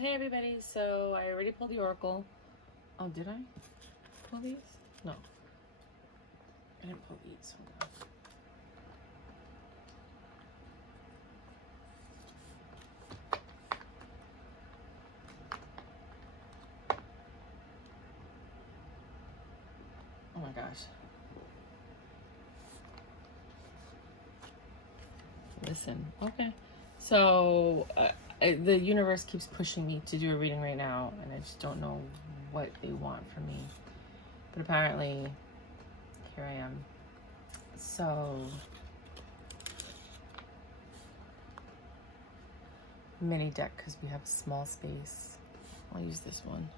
Hey everybody, so I already pulled the oracle. Oh, did I pull these? No, I didn't pull these. Hold on. Oh my gosh. Listen, okay. So the universe keeps pushing me to do a reading right now, and I just don't know what they want from me. But apparently, here I am. So, mini deck because we have a small space. I'll use this one.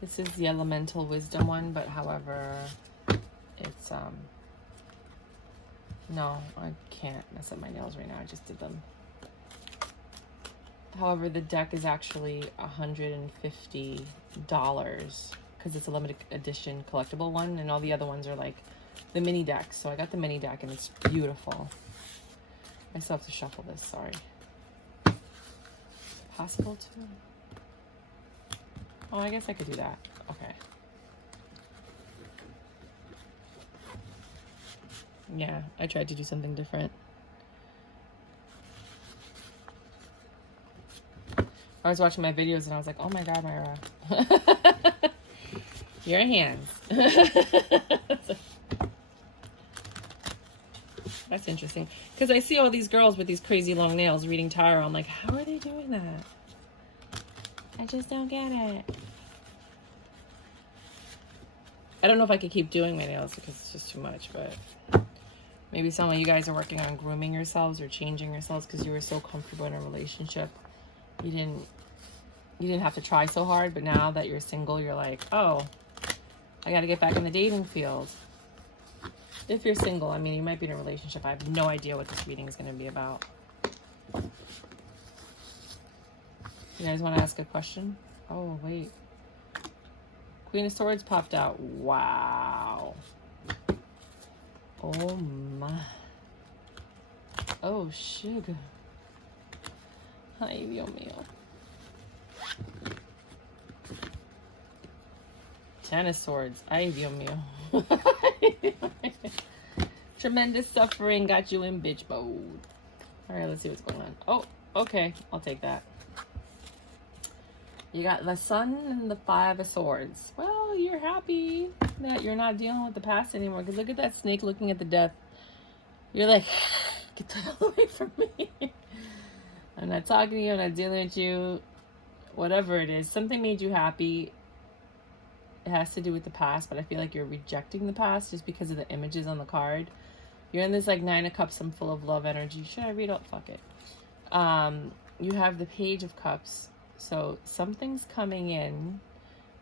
This is the elemental wisdom one, but however, it's no, I can't mess up my nails right now. I just did them. However, the deck is actually $150 because it's a limited edition collectible one, and all the other ones are like the mini deck. So I got the mini deck, and it's beautiful. I still have to shuffle this. Sorry. Possible to? Oh, I guess I could do that. Okay. Yeah, I tried to do something different. I was watching my videos and I was like, oh my God, Myra. Your hands. That's interesting. Because I see all these girls with these crazy long nails reading tarot. I'm like, how are they doing that? I just don't get it. I don't know if I could keep doing my nails because it's just too much, but maybe some of you guys are working on grooming yourselves or changing yourselves because you were so comfortable in a relationship. You didn't have to try so hard, but now that you're single, you're like, oh, I got to get back in the dating field. If you're single, I mean, you might be in a relationship. I have no idea what this reading is going to be about. You guys want to ask a question? Oh, wait. Queen of Swords popped out. Wow. Oh, my. Oh, sugar. Ay, Dios mío. Ten of Swords. Ay, Dios mío. Tremendous suffering got you in bitch mode. All right, let's see what's going on. Oh, okay. I'll take that. You got the Sun and the Five of Swords. Well, you're happy that you're not dealing with the past anymore. Because look at that snake looking at the death. You're like, get the hell away from me. I'm not talking to you. I'm not dealing with you. Whatever it is. Something made you happy. It has to do with the past. But I feel like you're rejecting the past just because of the images on the card. You're in this like Nine of Cups. I'm full of love energy. Should I read it? Fuck it. You have the Page of Cups. So something's coming in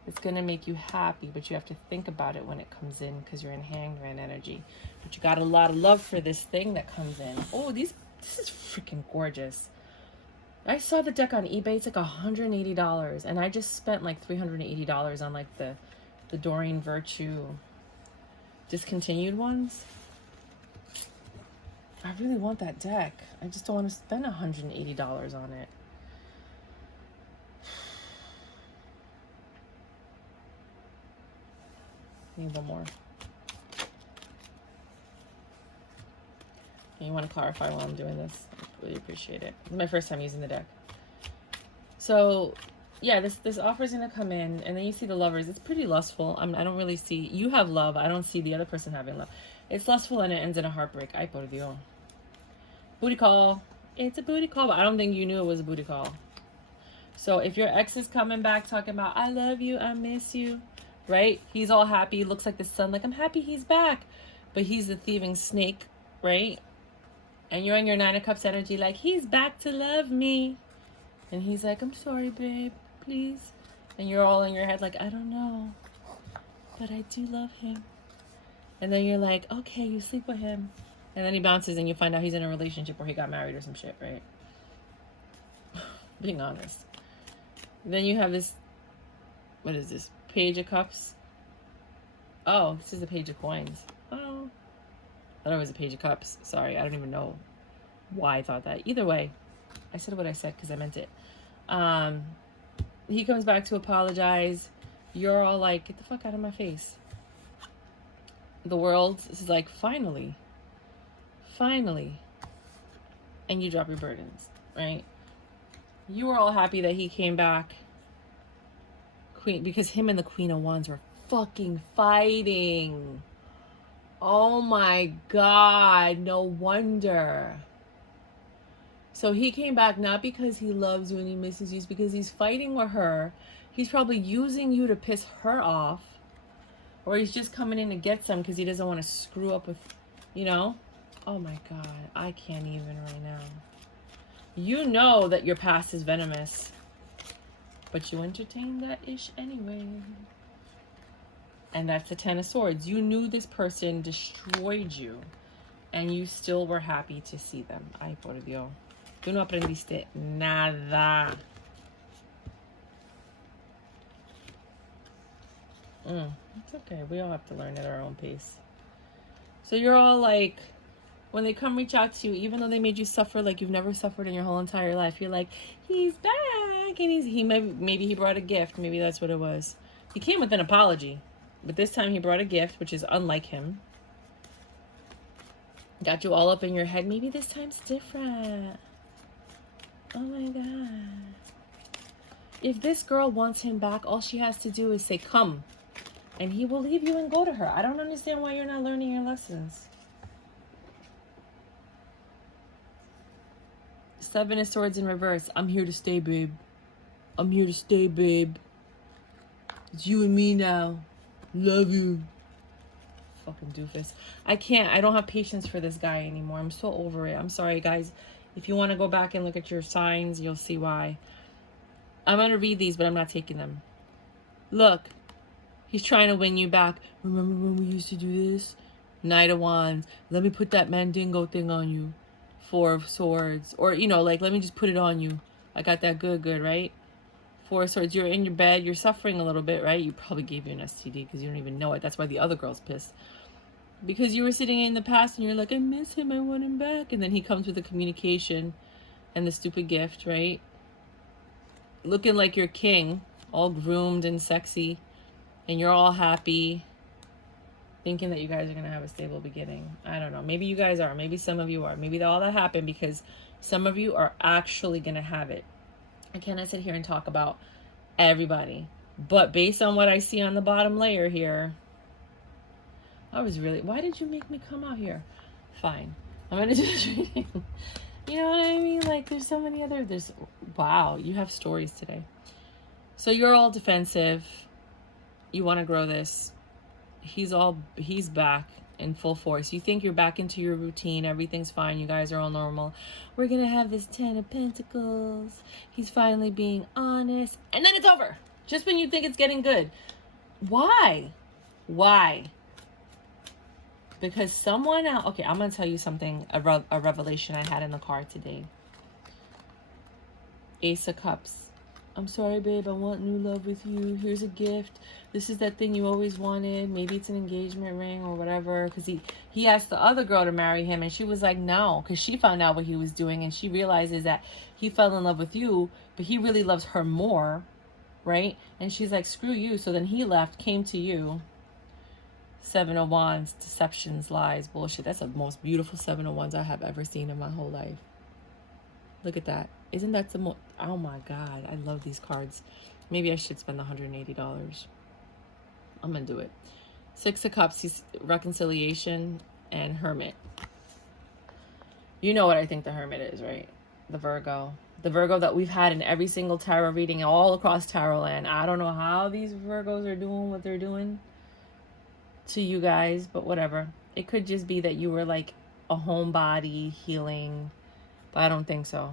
that's going to make you happy, but you have to think about it when it comes in because you're in Hangman energy. But you got a lot of love for this thing that comes in. Oh, this is freaking gorgeous. I saw the deck on eBay. It's like $180, and I just spent like $380 on like the Doreen Virtue discontinued ones. I really want that deck. I just don't want to spend $180 on it. Need one more. And you want to clarify while I'm doing this? I really appreciate it. It's my first time using the deck. So, yeah, this offer is going to come in, and then you see the Lovers. It's pretty lustful. I don't really see... You have love. I don't see the other person having love. It's lustful, and it ends in a heartbreak. Ay, por Dios. Booty call. It's a booty call, but I don't think you knew it was a booty call. So, if your ex is coming back talking about, I love you, I miss you... Right? He's all happy. He looks like the sun. Like, I'm happy he's back. But he's the thieving snake, right? And you're in your Nine of Cups energy like, he's back to love me. And he's like, I'm sorry, babe. Please. And you're all in your head like, I don't know. But I do love him. And then you're like, okay, you sleep with him. And then he bounces and you find out he's in a relationship or he got married or some shit, right? Being honest. Then you have this, what is this? Page of Cups. Oh, this is a Page of Coins. Oh. I thought it was a Page of Cups. Sorry, I don't even know why I thought that. Either way, I said what I said because I meant it. He comes back to apologize. You're all like, get the fuck out of my face. The world is like, finally. Finally. And you drop your burdens, right? You were all happy that he came back. Because him and the Queen of Wands were fucking fighting. Oh my God, no wonder. So he came back not because he loves you and he misses you, it's because he's fighting with her. He's probably using you to piss her off. Or he's just coming in to get some because he doesn't want to screw up with, you know? Oh my God, I can't even right now. You know that your past is venomous, but you entertain that ish anyway. And that's the Ten of Swords. You knew this person destroyed you, and you still were happy to see them. Ay, por Dios. Tú no aprendiste nada. It's okay. We all have to learn at our own pace. So you're all like, when they come reach out to you, even though they made you suffer like you've never suffered in your whole entire life, you're like, he's back, and he maybe he brought a gift. Maybe that's what it was. He came with an apology. But this time he brought a gift, which is unlike him. Got you all up in your head. Maybe this time's different. Oh my God. If this girl wants him back, all she has to do is say, come. And he will leave you and go to her. I don't understand why you're not learning your lessons. Seven of Swords in reverse. I'm here to stay, babe. I'm here to stay, babe. It's you and me now. Love you. Fucking doofus. I don't have patience for this guy anymore. I'm so over it. I'm sorry, guys. If you want to go back and look at your signs, you'll see why. I'm going to read these, but I'm not taking them. Look. He's trying to win you back. Remember when we used to do this? Knight of Wands. Let me put that mandingo thing on you. Four of Swords. Or, you know, like, let me just put it on you. I got that good, right? Four of Swords. You're in your bed. You're suffering a little bit, right? You probably gave you an STD because you don't even know it. That's why the other girl's pissed. Because you were sitting in the past and you're like, I miss him. I want him back. And then he comes with the communication and the stupid gift, right? Looking like your king. All groomed and sexy. And you're all happy. Thinking that you guys are going to have a stable beginning. I don't know. Maybe you guys are. Maybe some of you are. Maybe all that happened because some of you are actually going to have it. I cannot sit here and talk about everybody. But based on what I see on the bottom layer here, why did you make me come out here? Fine. I'm going to do this reading. You know what I mean? Like, there's so many wow, you have stories today. So you're all defensive. You want to grow this. He's back in full force. You think you're back into your routine. Everything's fine. You guys are all normal. We're going to have this 10 of Pentacles. He's finally being honest. And then it's over. Just when you think it's getting good. Why? Because someone else... Okay, I'm going to tell you something. A revelation I had in the car today. Ace of Cups. I'm sorry, babe. I want new love with you. Here's a gift. This is that thing you always wanted. Maybe it's an engagement ring or whatever. Because he asked the other girl to marry him. And she was like, no. Because she found out what he was doing. And she realizes that he fell in love with you. But he really loves her more. Right? And she's like, screw you. So then he left. Came to you. Seven of Wands. Deceptions. Lies. Bullshit. That's the most beautiful Seven of Wands I have ever seen in my whole life. Look at that. Isn't that the most... Oh my God. I love these cards. Maybe I should spend $180. I'm going to do it. Six of Cups. He's reconciliation and Hermit. You know what I think the Hermit is, right? The Virgo. The Virgo that we've had in every single tarot reading all across tarot land. I don't know how these Virgos are doing what they're doing to you guys, but whatever. It could just be that you were like a homebody healing, but I don't think so.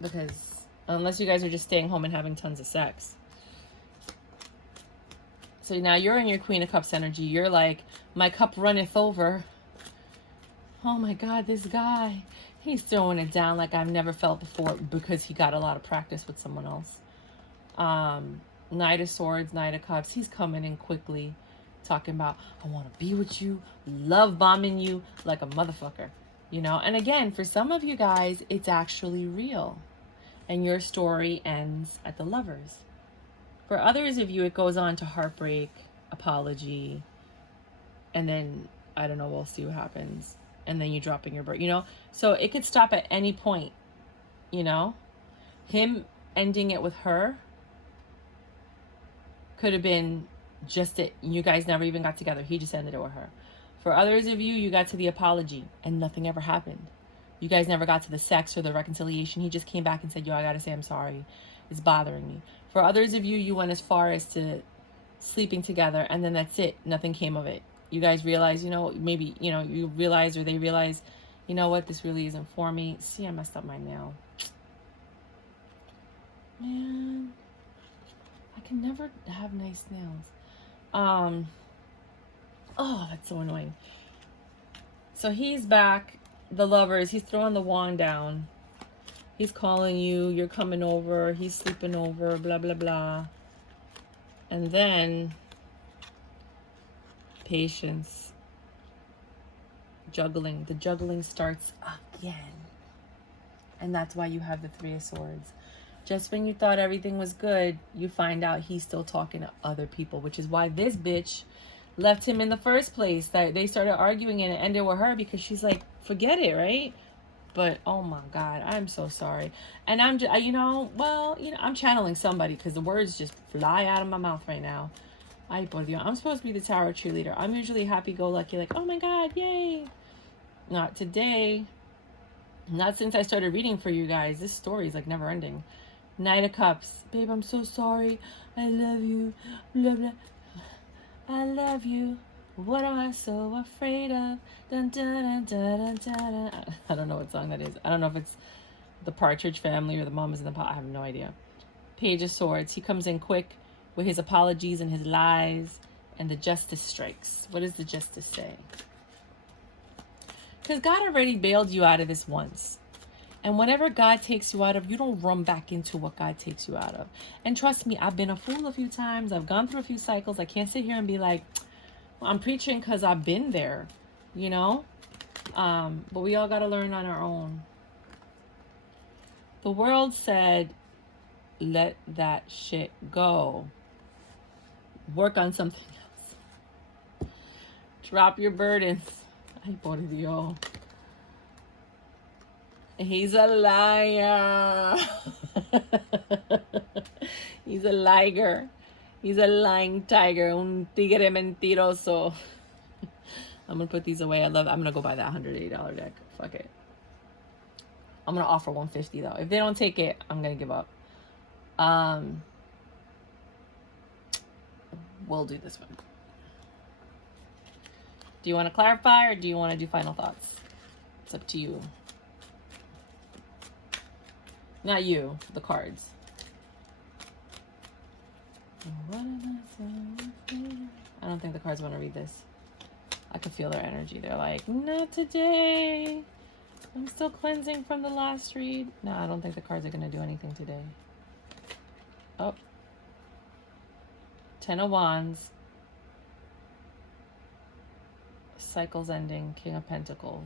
Because unless you guys are just staying home and having tons of sex. So now you're in your Queen of Cups energy. You're like, my cup runneth over. Oh my God, this guy. He's throwing it down like I've never felt before because he got a lot of practice with someone else. Knight of Swords, Knight of Cups. He's coming in quickly. talking about, I want to be with you, love bombing you like a motherfucker, you know? And again, for some of you guys, it's actually real. And your story ends at the Lovers. For others of you, it goes on to heartbreak, apology, and then, I don't know, we'll see what happens. And then you dropping your bird, you know? So it could stop at any point, you know? Him ending it with her could have been just it. You guys never even got together. He just ended it with her. For others of you, you got to the apology and nothing ever happened. You guys never got to the sex or the reconciliation. He just came back and said, yo, I gotta say I'm sorry. It's bothering me. For others of you, you went as far as to sleeping together and then that's it. Nothing came of it. You guys realize, you know, maybe, you know, you realize or they realize, you know what, this really isn't for me. See, I messed up my nail. Man, I can never have nice nails. Oh, that's so annoying. So he's back. The Lovers, he's throwing the wand down. He's calling you, you're coming over, he's sleeping over, blah, blah, blah. And then, patience. Juggling. The juggling starts again. And that's why you have the Three of Swords. Just when you thought everything was good, you find out he's still talking to other people, which is why this bitch left him in the first place. That they started arguing and it ended with her because she's like, forget it, right? But oh my God, I'm so sorry. And I'm just, you know, well, you know, I'm channeling somebody because the words just fly out of my mouth right now. Ay, por Dios. I'm supposed to be the tarot cheerleader. I'm usually happy-go-lucky, like, oh my God, yay. Not today. Not since I started reading for you guys. This story is like never ending. Knight of Cups. Babe, I'm so sorry. I love you. Blah, blah. I love you. What am I so afraid of? Dun, dun, dun, dun, dun, dun. I don't know what song that is. I don't know if it's the Partridge Family or the Mamas in the Pot. I have no idea. Page of Swords. He comes in quick with his apologies and his lies. And the Justice strikes. What does the Justice say? Because God already bailed you out of this once. And whenever God takes you out of, you don't run back into what God takes you out of. And trust me, I've been a fool a few times. I've gone through a few cycles. I can't sit here and be like, well, I'm preaching because I've been there, you know? But we all got to learn on our own. The world said, let that shit go. Work on something else. Drop your burdens. Ay, por Dios. He's a liar. He's a liger. He's a lying tiger. Un tigre mentiroso. I'm going to put these away. I'm going to go buy that $180 deck. Fuck it. I'm going to offer $150 though. If they don't take it, I'm going to give up. We'll do this one. Do you want to clarify or do you want to do final thoughts? It's up to you. Not you, the cards. I don't think the cards want to read this. I can feel their energy. They're like, not today. I'm still cleansing from the last read. No, I don't think the cards are going to do anything today. Oh. 10 of Wands. Cycle's ending. King of Pentacles.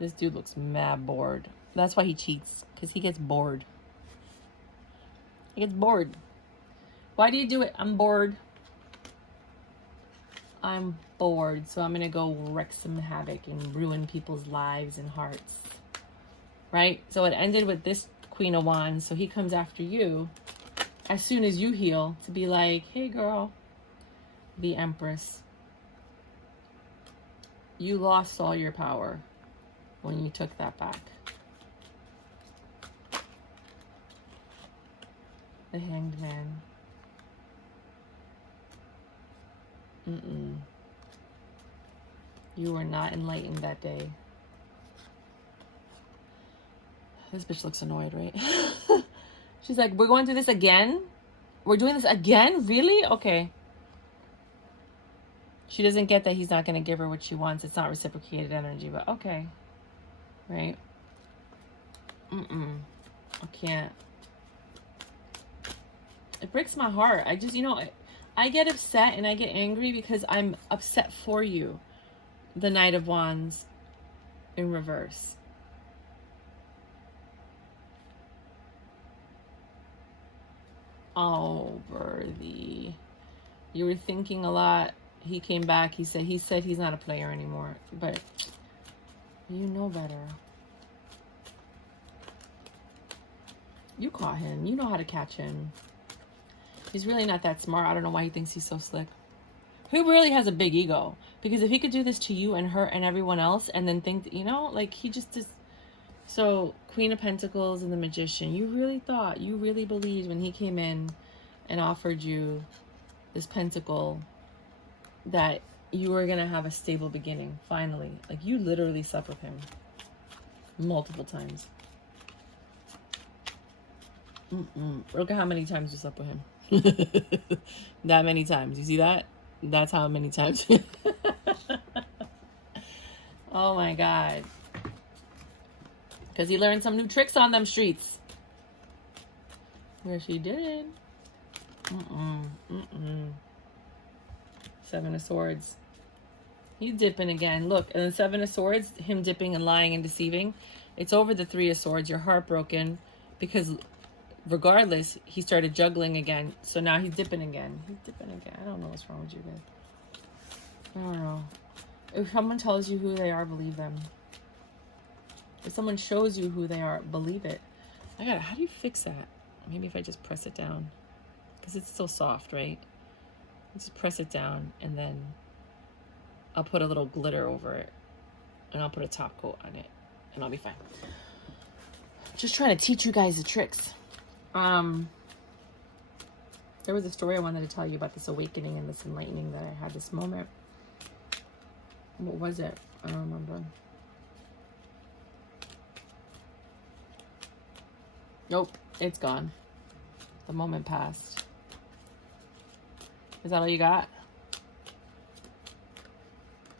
This dude looks mad bored. That's why he cheats. Because he gets bored. He gets bored. Why do you do it? I'm bored. I'm bored. So I'm going to go wreak some havoc and ruin people's lives and hearts. Right? So it ended with this Queen of Wands. So he comes after you as soon as you heal to be like, hey girl, the Empress. You lost all your power when you took that back. The Hanged Man. You were not enlightened that day. This bitch looks annoyed, right? She's like, we're going through this again? We're doing this again? Really? Okay. She doesn't get that he's not going to give her what she wants. It's not reciprocated energy, but okay. Right? I can't. It breaks my heart. I just, you know, I get upset and I get angry because I'm upset for you. The Knight of Wands in reverse. Over the... You were thinking a lot. He came back. He said he's not a player anymore. But you know better. You caught him. You know how to catch him. He's really not that smart. I don't know why he thinks he's so slick. He really has a big ego. Because if he could do this to you and her and everyone else and then think, you know, like he just is. So, Queen of Pentacles and the Magician. You really thought, you really believed when he came in and offered you this pentacle that you were going to have a stable beginning, finally. Like, you literally slept with him multiple times. Look at how many times you slept with him. That many times. You see that? That's how many times. Oh my God. Because he learned some new tricks on them streets. Where she did. Seven of Swords. He's dipping again. Look, and the Seven of Swords, him dipping and lying and deceiving. It's over the Three of Swords. You're heartbroken because regardless, he started juggling again. So now he's dipping again. He's dipping again. I don't know what's wrong with you guys. I don't know. If someone tells you who they are, believe them. If someone shows you who they are, believe it. How do you fix that? Maybe if I just press it down. Because it's still soft, right? Just press it down and then I'll put a little glitter over it. And I'll put a top coat on it. And I'll be fine. Just trying to teach you guys the tricks. There was a story I wanted to tell you about this awakening and this enlightening that I had this moment. What was it? I don't remember. Nope, it's gone. The moment passed. Is that all you got?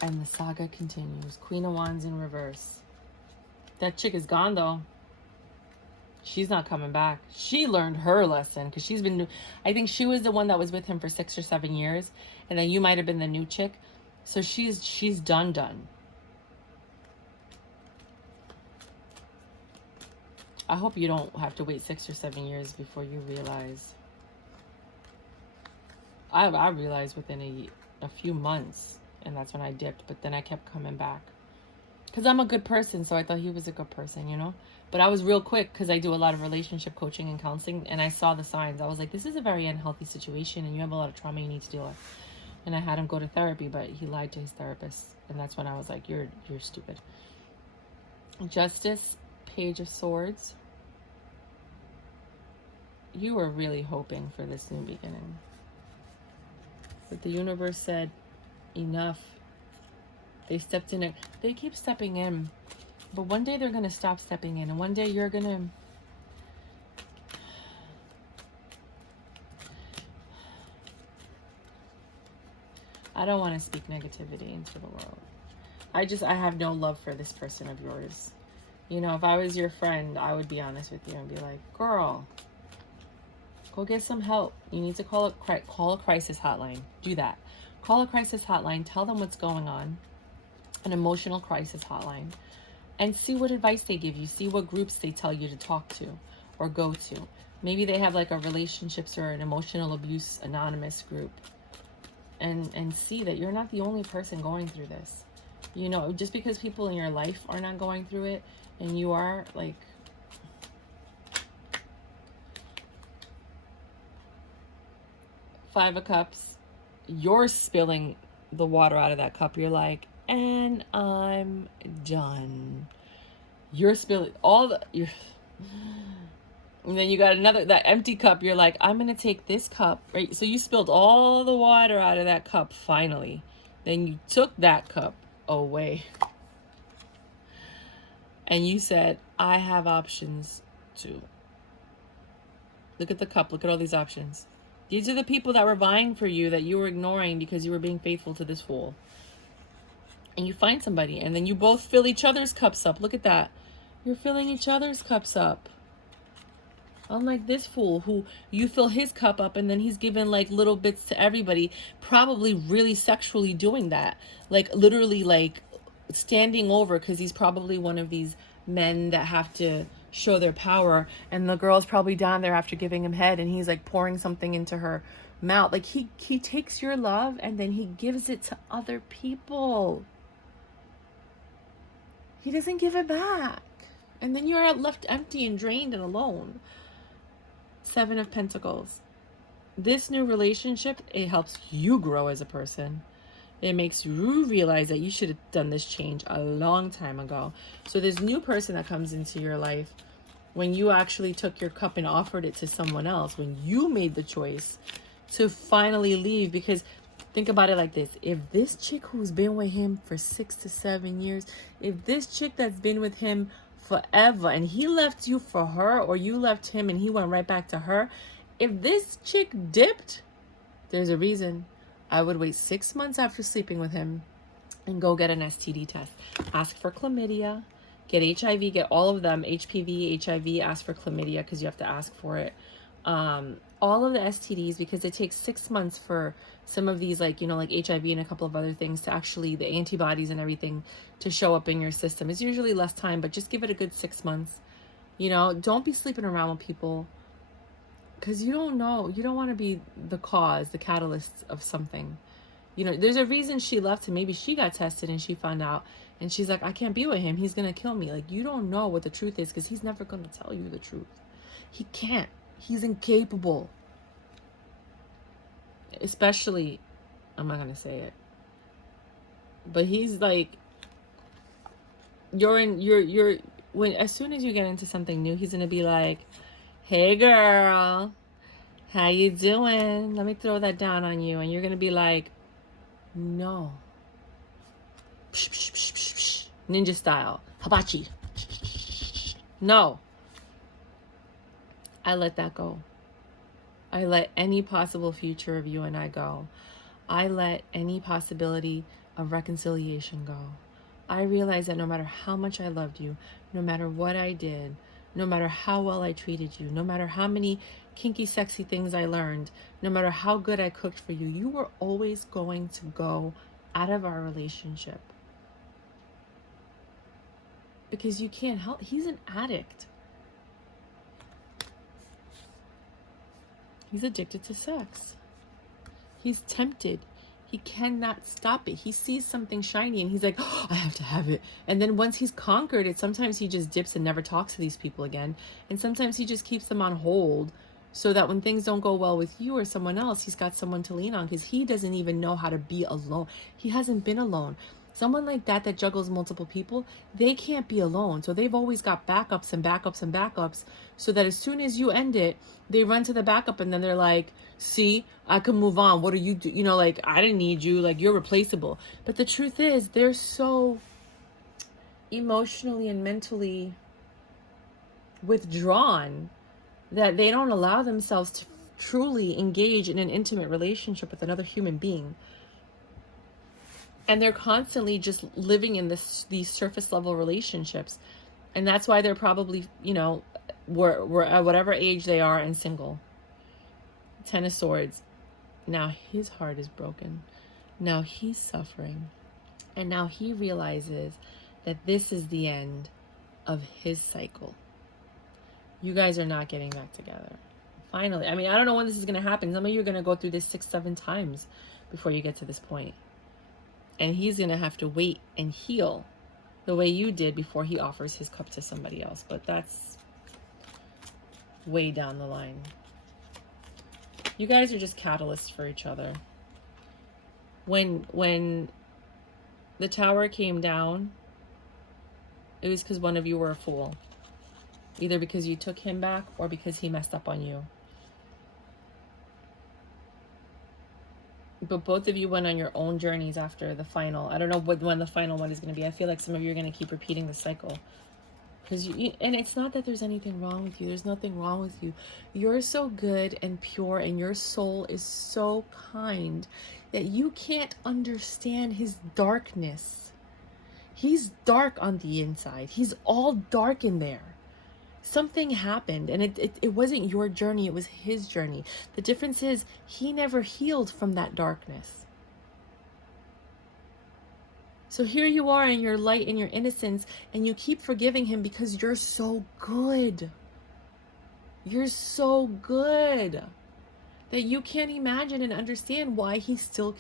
And the saga continues. Queen of Wands in reverse. That chick is gone though. She's not coming back. She learned her lesson because she's been... I think she was the one that was with him for 6 or 7 years. And then you might have been the new chick. So she's done. I hope you don't have to wait 6 or 7 years before you realize. I realized within a few months. And that's when I dipped. But then I kept coming back. Because I'm a good person. So I thought he was a good person, you know. But I was real quick because I do a lot of relationship coaching and counseling. And I saw the signs. I was like, this is a very unhealthy situation. And you have a lot of trauma you need to deal with. And I had him go to therapy. But he lied to his therapist. And that's when I was like, you're stupid. Justice, Page of Swords. You were really hoping for this new beginning. But the universe said, enough. They stepped in it. They keep stepping in. But one day they're going to stop stepping in. And one day you're going to... I don't want to speak negativity into the world. I have no love for this person of yours. You know, if I was your friend, I would be honest with you and be like, girl, go get some help. You need to call a crisis hotline. Do that. Call a crisis hotline. Tell them what's going on. An emotional crisis hotline. And see what advice they give you. See what groups they tell you to talk to or go to. Maybe they have like a relationships or an emotional abuse anonymous group. And see that you're not the only person going through this. You know, just because people in your life are not going through it and you are, like... Five of Cups. You're spilling the water out of that cup. You're like, and I'm done. You're spilling all the... And then you got that empty cup. You're like, I'm going to take this cup, right? So you spilled all the water out of that cup, finally. Then you took that cup away. And you said, I have options too. Look at the cup. Look at all these options. These are the people that were vying for you that you were ignoring because you were being faithful to this fool. And you find somebody. And then you both fill each other's cups up. Look at that. You're filling each other's cups up. Unlike this fool who you fill his cup up and then he's giving like little bits to everybody, probably really sexually doing that. Like literally like standing over, because he's probably one of these men that have to show their power, and the girl's probably down there after giving him head and he's like pouring something into her mouth. Like he takes your love and then he gives it to other people. He doesn't give it back. And then you're left empty and drained and alone. 7 of Pentacles. This new relationship, it helps you grow as a person. It makes you realize that you should have done this change a long time ago. So this new person that comes into your life, when you actually took your cup and offered it to someone else, when you made the choice to finally leave, because think about it like this. If this chick who's been with him for 6 to 7 years, if this chick that's been with him forever and he left you for her, or you left him and he went right back to her, if this chick dipped, there's a reason. I would wait 6 months after sleeping with him and go get an STD test. Ask for chlamydia, get HIV, get all of them, HPV, HIV, ask for chlamydia because you have to ask for it. All of the STDs, because it takes 6 months for some of these, like, you know, like HIV and a couple of other things to actually, the antibodies and everything to show up in your system. It's usually less time, but just give it a good 6 months. You know, don't be sleeping around with people, because you don't know, you don't want to be the cause, the catalyst of something. You know, there's a reason she left him. Maybe she got tested and she found out and she's like, I can't be with him, he's gonna kill me. Like, you don't know what the truth is, because he's never gonna tell you the truth. He can't. He's incapable. Especially, I'm not gonna say it, but he's like, when as soon as you get into something new, he's gonna be like, hey girl, how you doing? Let me throw that down on you. And you're gonna be like, no. Ninja style. Hibachi. No. I let that go. I let any possible future of you and I go. I let any possibility of reconciliation go. I realized that no matter how much I loved you, no matter what I did, no matter how well I treated you, no matter how many kinky, sexy things I learned, no matter how good I cooked for you, you were always going to go out of our relationship. Because you can't help. He's an addict. He's addicted to sex. He's tempted. He cannot stop it. He sees something shiny and he's like, oh, I have to have it. And then once he's conquered it, sometimes he just dips and never talks to these people again. And sometimes he just keeps them on hold so that when things don't go well with you or someone else, he's got someone to lean on, because he doesn't even know how to be alone. He hasn't been alone. Someone like that juggles multiple people, they can't be alone. So they've always got backups and backups and backups, so that as soon as you end it, they run to the backup and then they're like, see, I can move on. What are you do? You know, like, I didn't need you. Like, you're replaceable. But the truth is, they're so emotionally and mentally withdrawn that they don't allow themselves to truly engage in an intimate relationship with another human being. And they're constantly just living in these surface level relationships. And that's why they're probably, you know, we're at whatever age they are and single. 10 of Swords. Now his heart is broken. Now he's suffering. And now he realizes that this is the end of his cycle. You guys are not getting back together. Finally. I mean, I don't know when this is going to happen. Some of you are going to go through this 6-7 times before you get to this point. And he's going to have to wait and heal the way you did before he offers his cup to somebody else. But that's way down the line. You guys are just catalysts for each other. When the tower came down, it was because one of you were a fool. Either because you took him back or because he messed up on you. But both of you went on your own journeys after the final. I don't know when the final one is going to be. I feel like some of you are going to keep repeating the cycle. And it's not that there's anything wrong with you. There's nothing wrong with you. You're so good and pure, and your soul is so kind that you can't understand his darkness. He's dark on the inside. He's all dark in there. Something happened, and it wasn't your journey, it was his journey. The difference is he never healed from that darkness. So here you are in your light and your innocence, and you keep forgiving him because you're so good. You're so good that you can't imagine and understand why he still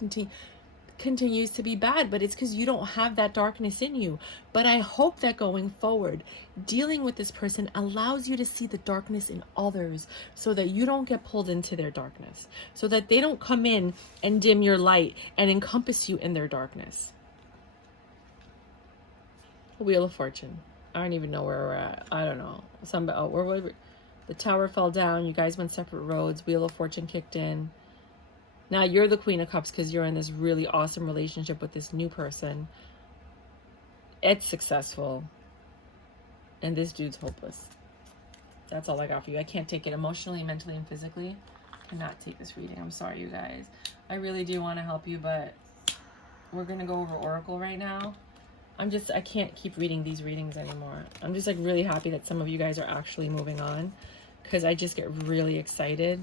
continues to be bad. But it's because you don't have that darkness in you. But I hope that going forward, dealing with this person allows you to see the darkness in others, so that you don't get pulled into their darkness, so that they don't come in and dim your light and encompass you in their darkness. Wheel of Fortune. I don't even know where we're at. I don't know. The tower fell down. You guys went separate roads. Wheel of Fortune kicked in. Now you're the Queen of Cups because you're in this really awesome relationship with this new person. It's successful. And this dude's hopeless. That's all I got for you. I can't take it emotionally, mentally, and physically. I cannot take this reading. I'm sorry, you guys. I really do want to help you, but we're going to go over Oracle right now. I can't keep reading these readings anymore. I'm just like really happy that some of you guys are actually moving on, because I just get really excited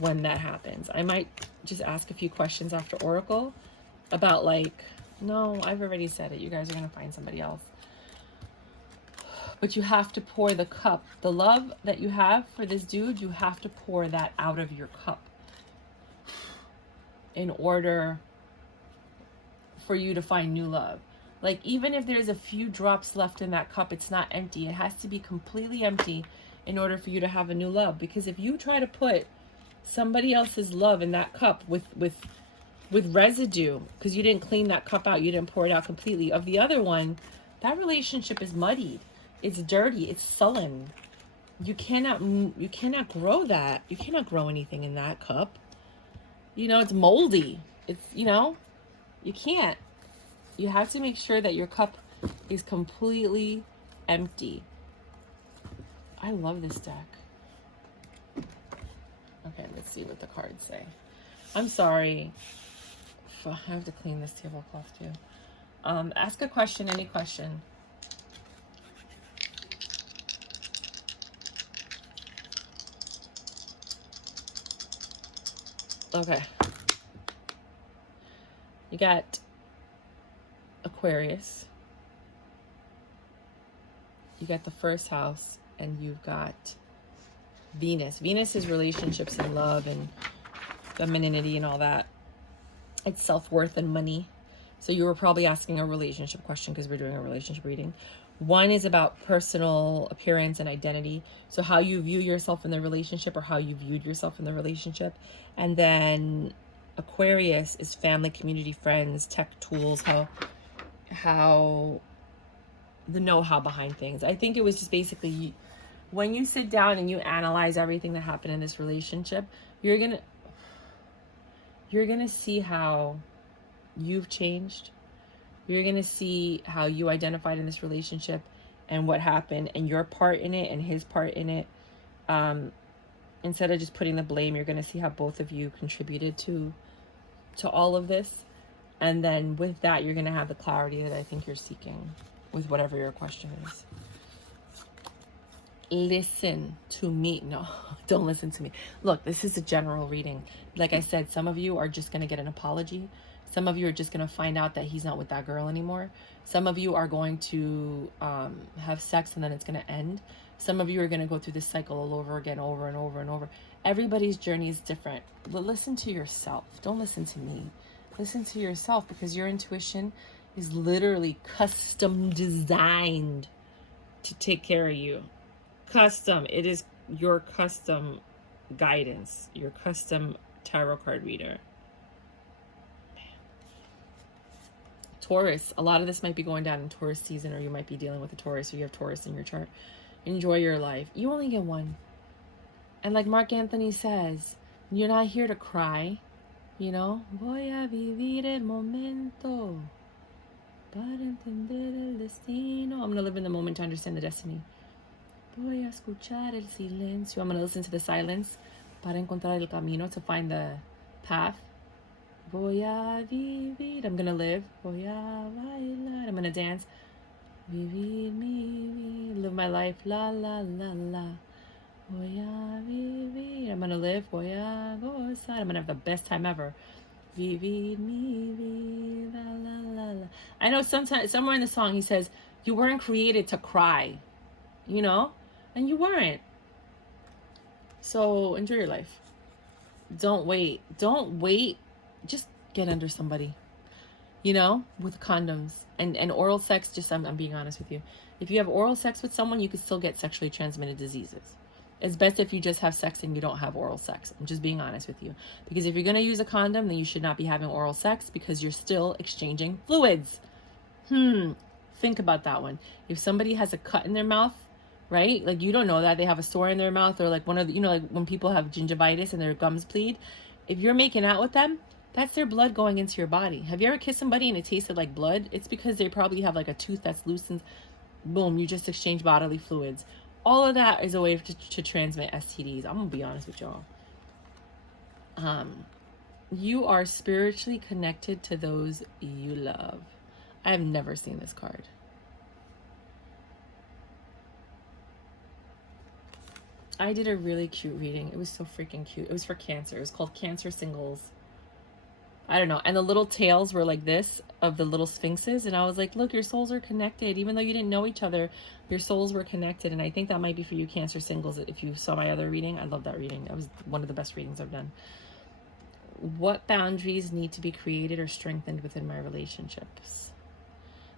when that happens. I might just ask a few questions after Oracle about no, I've already said it. You guys are going to find somebody else. But you have to pour the cup. The love that you have for this dude, you have to pour that out of your cup in order for you to find new love. Even if there's a few drops left in that cup, it's not empty. It has to be completely empty in order for you to have a new love. Because if you try to put somebody else's love in that cup with residue, because you didn't clean that cup out, you didn't pour it out completely, of the other one, that relationship is muddied. It's dirty. It's sullen. You cannot grow that. You cannot grow anything in that cup. It's moldy. It's, you can't. You have to make sure that your cup is completely empty. I love this deck. Okay, let's see what the cards say. I'm sorry. I have to clean this tablecloth too. Ask a question, any question. Okay. You got Aquarius. You got the first house, and you've got Venus. Venus is relationships and love and femininity and all that. It's self-worth and money. So you were probably asking a relationship question because we're doing a relationship reading. One is about personal appearance and identity. So how you view yourself in the relationship, or how you viewed yourself in the relationship. And then Aquarius is family, community, friends, tech, tools, how the know-how behind things. I think it was just basically when you sit down and you analyze everything that happened in this relationship, you're gonna see how you've changed. You're gonna see how you identified in this relationship and what happened and your part in it and his part in it. Instead of just putting the blame, you're gonna see how both of you contributed to all of this. And then with that, you're going to have the clarity that I think you're seeking with whatever your question is. Listen to me. No, don't listen to me. Look, this is a general reading. Like I said, some of you are just going to get an apology. Some of you are just going to find out that he's not with that girl anymore. Some of you are going to have sex and then it's going to end. Some of you are going to go through this cycle all over again, over and over and over. Everybody's journey is different. But listen to yourself. Don't listen to me. Listen to yourself, because your intuition is literally custom designed to take care of you. Custom. It is your custom guidance, your custom tarot card reader. Man. Taurus. A lot of this might be going down in Taurus season, or you might be dealing with a Taurus, or you have Taurus in your chart. Enjoy your life. You only get one. And like Mark Anthony says, you're not here to cry. Voy a vivir el momento para entender el destino. I'm going to live in the moment to understand the destiny. Voy a escuchar el silencio. I'm going to listen to the silence para encontrar el camino, to find the path. Voy a vivir. I'm going to live. Voy a bailar. I'm going to dance. Vivir mi, live my life, la la la la. Voy a vivir. I'm gonna live. Voy a gozar. I'm gonna have the best time ever. Vivir mi vida, la la la. I know sometimes somewhere in the song he says you weren't created to cry, you know, and you weren't. So enjoy your life. Don't wait. Don't wait. Just get under somebody, you know, with condoms and oral sex. Just I'm being honest with you. If you have oral sex with someone, you can still get sexually transmitted diseases. It's best if you just have sex and you don't have oral sex. I'm just being honest with you. Because if you're going to use a condom, then you should not be having oral sex because you're still exchanging fluids. Think about that one. If somebody has a cut in their mouth, right? Like you don't know that they have a sore in their mouth, or like one of the, you know, like when people have gingivitis and their gums bleed. If you're making out with them, that's their blood going into your body. Have you ever kissed somebody and it tasted like blood? It's because they probably have like a tooth that's loosened. Boom, you just exchange bodily fluids. All of that is a way to transmit STDs. I'm going to be honest with y'all. You are spiritually connected to those you love. I have never seen this card. I did a really cute reading. It was so freaking cute. It was for Cancer. It was called Cancer Singles. I don't know. And the little tails were like this of the little sphinxes. And I was like, look, your souls are connected. Even though you didn't know each other, your souls were connected. And I think that might be for you, Cancer Singles. If you saw my other reading, I love that reading. That was one of the best readings I've done. What boundaries need to be created or strengthened within my relationships?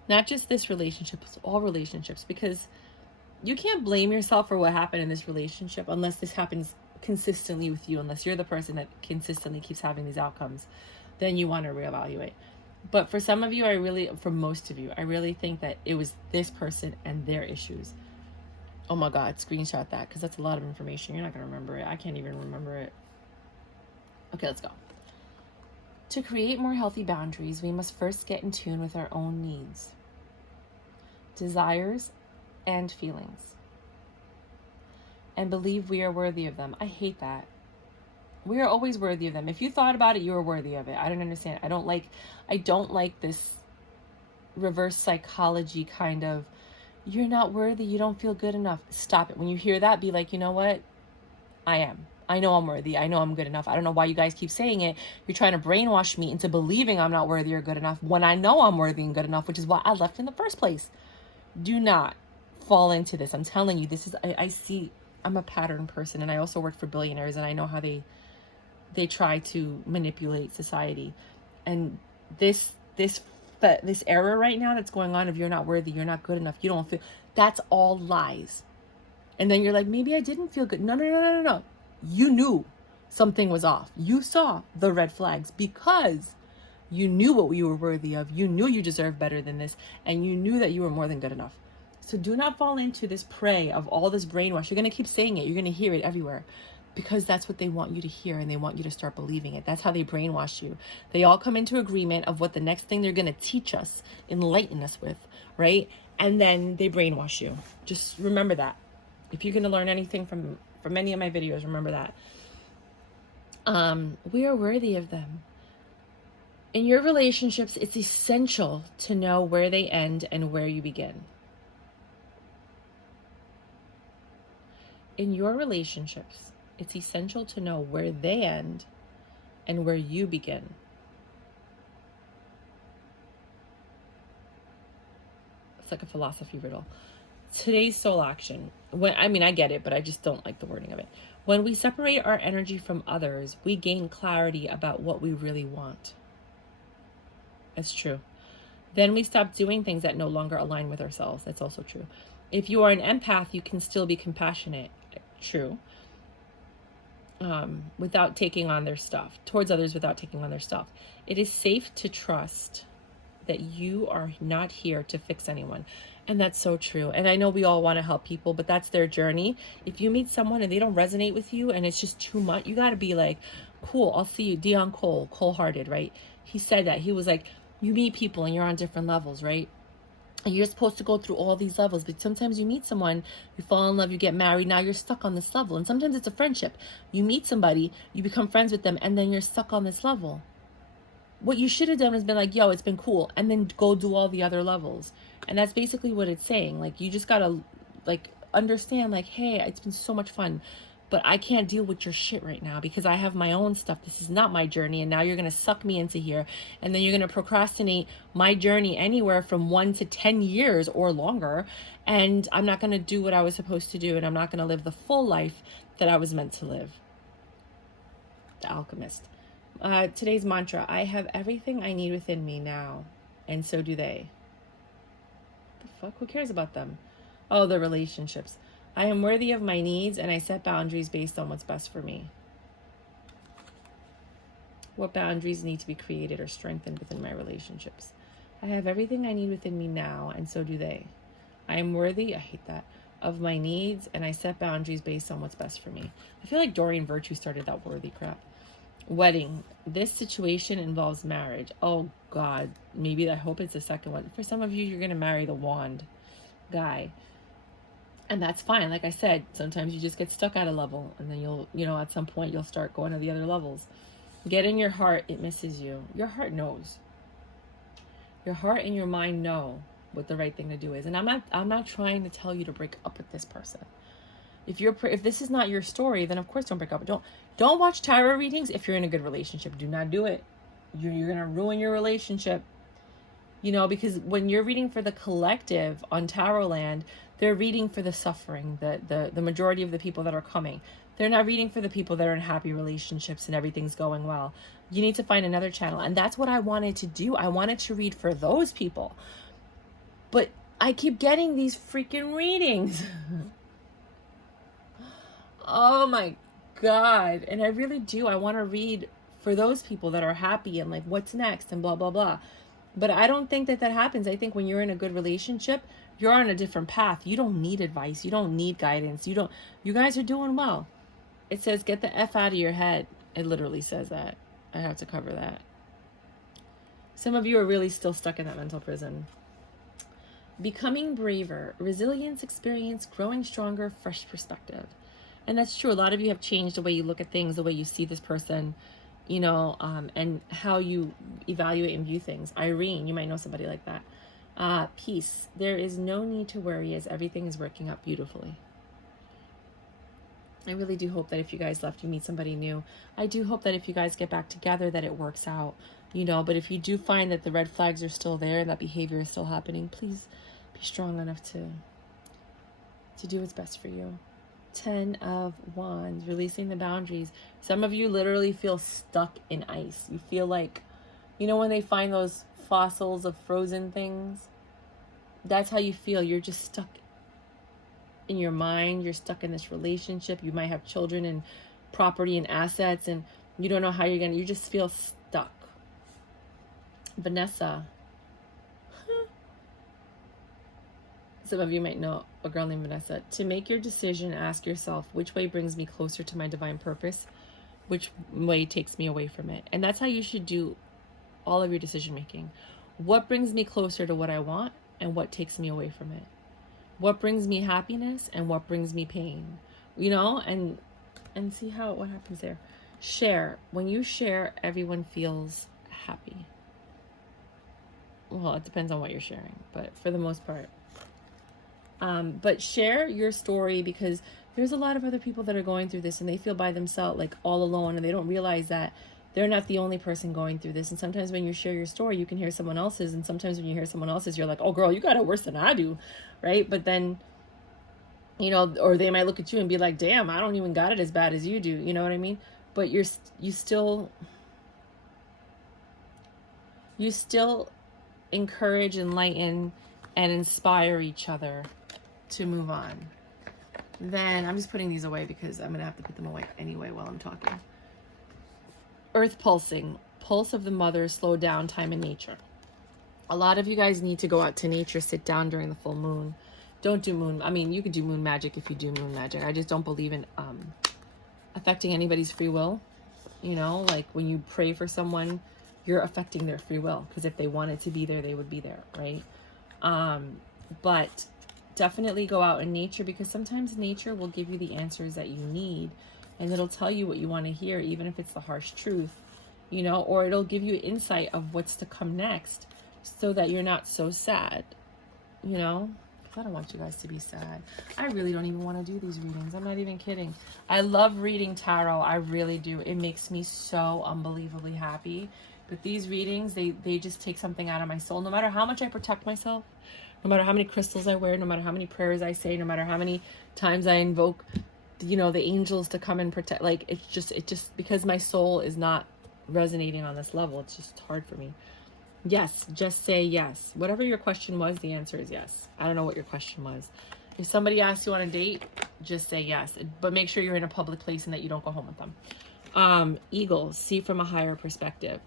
Not just this relationship, it's all relationships. Because you can't blame yourself for what happened in this relationship unless this happens consistently with you. Unless you're the person that consistently keeps having these outcomes. Then you want to reevaluate. But for some of you, for most of you, I really think that it was this person and their issues. Oh my God, screenshot that because that's a lot of information. You're not going to remember it. I can't even remember it. Okay, let's go. To create more healthy boundaries, we must first get in tune with our own needs, desires, and feelings, and believe we are worthy of them. I hate that. We are always worthy of them. If you thought about it, you are worthy of it. I don't understand. I don't like this reverse psychology kind of, you're not worthy, you don't feel good enough. Stop it. When you hear that, be like, you know what? I am. I know I'm worthy. I know I'm good enough. I don't know why you guys keep saying it. You're trying to brainwash me into believing I'm not worthy or good enough when I know I'm worthy and good enough, which is why I left in the first place. Do not fall into this. I'm telling you, this is, I see, I'm a pattern person, and I also work for billionaires, and I know how they try to manipulate society. And this error right now that's going on of you're not worthy, you're not good enough, you don't feel, that's all lies. And then you're like, maybe I didn't feel good. No. You knew something was off. You saw the red flags because you knew what you were worthy of. You knew you deserved better than this, and you knew that you were more than good enough. So do not fall into this prey of all this brainwash. You're going to keep saying it. You're going to hear it everywhere. Because that's what they want you to hear, and they want you to start believing it. That's how they brainwash you. They all come into agreement of what the next thing they're going to teach us, enlighten us with, right? And then they brainwash you. Just remember that. If you're going to learn anything from any of my videos, remember that. We are worthy of them. In your relationships, it's essential to know where they end and where you begin. In your relationships, it's essential to know where they end and where you begin. It's like a philosophy riddle. Today's soul action. I get it, but I just don't like the wording of it. When we separate our energy from others, we gain clarity about what we really want. It's true. Then we stop doing things that no longer align with ourselves. That's also true. If you are an empath, you can still be compassionate. True. Without taking on their stuff, towards others without taking on their stuff. It is safe to trust that you are not here to fix anyone. And that's so true. And I know we all want to help people, but that's their journey. If you meet someone and they don't resonate with you and it's just too much, you got to be like, cool, I'll see you. Dion Cole, Cold-Hearted, right? He said that. He was like, you meet people and you're on different levels, right? And you're supposed to go through all these levels, but sometimes you meet someone, you fall in love, you get married, now you're stuck on this level. And sometimes it's a friendship. You meet somebody, you become friends with them, and then you're stuck on this level. what you should have done is been like, yo, it's been cool, and then go do all the other levels. And that's basically what it's saying. Like, you just gotta, like, understand, like, hey, it's been so much fun, but I can't deal with your shit right now because I have my own stuff. This is not my journey, and now you're gonna suck me into here, and then you're gonna procrastinate my journey anywhere from 1 to 10 years or longer, and I'm not gonna do what I was supposed to do, and I'm not gonna live the full life that I was meant to live. The Alchemist. Today's mantra: I have everything I need within me now, and so do they. The fuck? Who cares about them? Oh, the relationships. I am worthy of my needs, and I set boundaries based on what's best for me. What boundaries need to be created or strengthened within my relationships? I have everything I need within me now, and so do they. I am worthy, I hate that, of my needs, and I set boundaries based on what's best for me. I feel like Doreen Virtue started that worthy crap. Wedding. This situation involves marriage. Oh God, maybe, I hope it's the second one. For some of you, you're going to marry the wand guy. And that's fine. Like I said, sometimes you just get stuck at a level, and then you'll, at some point you'll start going to the other levels. Get in your heart, it misses you. Your heart knows. Your heart and your mind know what the right thing to do is. And I'm not trying to tell you to break up with this person. If this is not your story, then of course don't break up. Don't watch tarot readings if you're in a good relationship. Do not do it. You're gonna ruin your relationship. Because when you're reading for the collective on Tarot Land, they're reading for the suffering, the majority of the people that are coming. They're not reading for the people that are in happy relationships and everything's going well. You need to find another channel. And that's what I wanted to do. I wanted to read for those people. But I keep getting these freaking readings. Oh my God. And I really do. I want to read for those people that are happy and like, what's next and blah, blah, blah. But I don't think that happens. I think when you're in a good relationship, you're on a different path. You don't need advice. You don't need guidance. You guys are doing well. It says, get the F out of your head. It literally says that. I have to cover that. Some of you are really still stuck in that mental prison. Becoming braver, resilience, experience, growing stronger, fresh perspective. And that's true. A lot of you have changed the way you look at things, the way you see this person, and how you evaluate and view things. Irene, you might know somebody like that. Peace. There is no need to worry as everything is working out beautifully. I really do hope that if you guys left, you meet somebody new. I do hope that if you guys get back together, that it works out, but if you do find that the red flags are still there and that behavior is still happening, please be strong enough to do what's best for you. 10 of Wands, releasing the boundaries. Some of you literally feel stuck in ice. You feel like, when they find those fossils of frozen things, that's how you feel. You're just stuck in your mind. You're stuck in this relationship. You might have children and property and assets, and you don't know how you just feel stuck. Vanessa. Some of you might know a girl named Vanessa. To make your decision, ask yourself, which way brings me closer to my divine purpose? Which way takes me away from it? And that's how you should do all of your decision making. What brings me closer to what I want, and what takes me away from it? What brings me happiness, and what brings me pain? And see what happens there. Share. When you share, everyone feels happy. Well, it depends on what you're sharing, but for the most part. But share your story, because there's a lot of other people that are going through this and they feel by themselves, like all alone, and they don't realize that they're not the only person going through this. And sometimes when you share your story, you can hear someone else's, and sometimes when you hear someone else's, you're like, oh girl, you got it worse than I do, right? But then, or they might look at you and be like, damn, I don't even got it as bad as you do, you know what I mean? But you still encourage, enlighten, and inspire each other to move on. Then I'm just putting these away because I'm gonna have to put them away anyway while I'm talking. Earth pulsing, pulse of the mother, slow down, time in nature. A lot of you guys need to go out to nature, sit down during the full moon. Don't do moon. I mean, you could do moon magic if you do moon magic. I just don't believe in affecting anybody's free will. Like when you pray for someone, you're affecting their free will, because if they wanted to be there, they would be there, right? But definitely go out in nature, because sometimes nature will give you the answers that you need, and it'll tell you what you want to hear, even if it's the harsh truth. you know, or it'll give you insight of what's to come next so that you're not so sad, you know, because I don't want you guys to be sad. I really don't even want to do these readings. I'm not even kidding. I love reading tarot. I really do. It makes me so unbelievably happy. But these readings, they just take something out of my soul. No matter how much I protect myself, no matter how many crystals I wear, no matter how many prayers I say, no matter how many times I invoke, you know, the angels to come and protect, like, it just, because my soul is not resonating on this level, it's just hard for me. Yes, just say yes. Whatever your question was, the answer is yes. I don't know what your question was. If somebody asks you on a date, just say yes. But make sure you're in a public place and that you don't go home with them. Eagles, see from a higher perspective.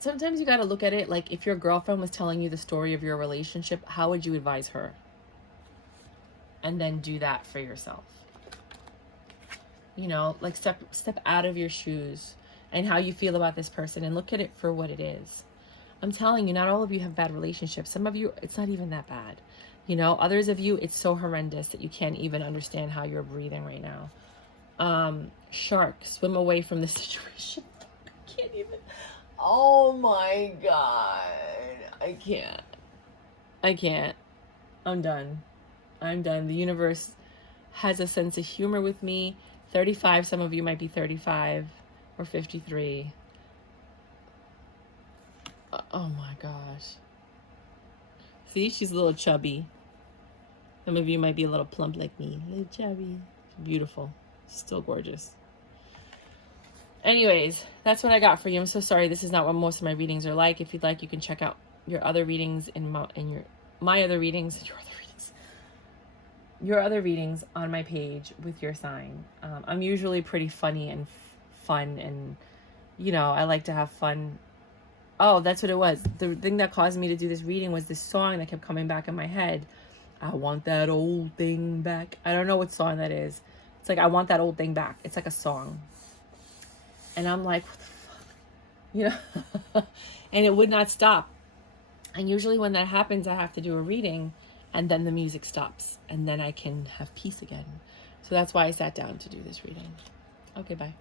Sometimes you got to look at it like, if your girlfriend was telling you the story of your relationship, how would you advise her? And then do that for yourself. You know, like step out of your shoes and how you feel about this person and look at it for what it is. I'm telling you, not all of you have bad relationships. Some of you, it's not even that bad. You know, others of you, it's so horrendous that you can't even understand how you're breathing right now. Shark, swim away from this situation. I can't even. Oh my God. I can't. I'm done. The universe has a sense of humor with me. 35, some of you might be 35 or 53. Oh my gosh. See, she's a little chubby. Some of you might be a little plump like me. A little chubby. Beautiful. Still gorgeous. Anyways, that's what I got for you. I'm so sorry. This is not what most of my readings are like. If you'd like, you can check out your other readings my other readings, your other readings on my page with your sign. I'm usually pretty funny and fun, and you know, I like to have fun. Oh, that's what it was. The thing that caused me to do this reading was this song that kept coming back in my head. I want that old thing back. I don't know what song that is. It's like, I want that old thing back. It's like a song. And I'm like, what the fuck? You know? And it would not stop. And usually when that happens, I have to do a reading, and then the music stops, and then I can have peace again. So that's why I sat down to do this reading. Okay, bye.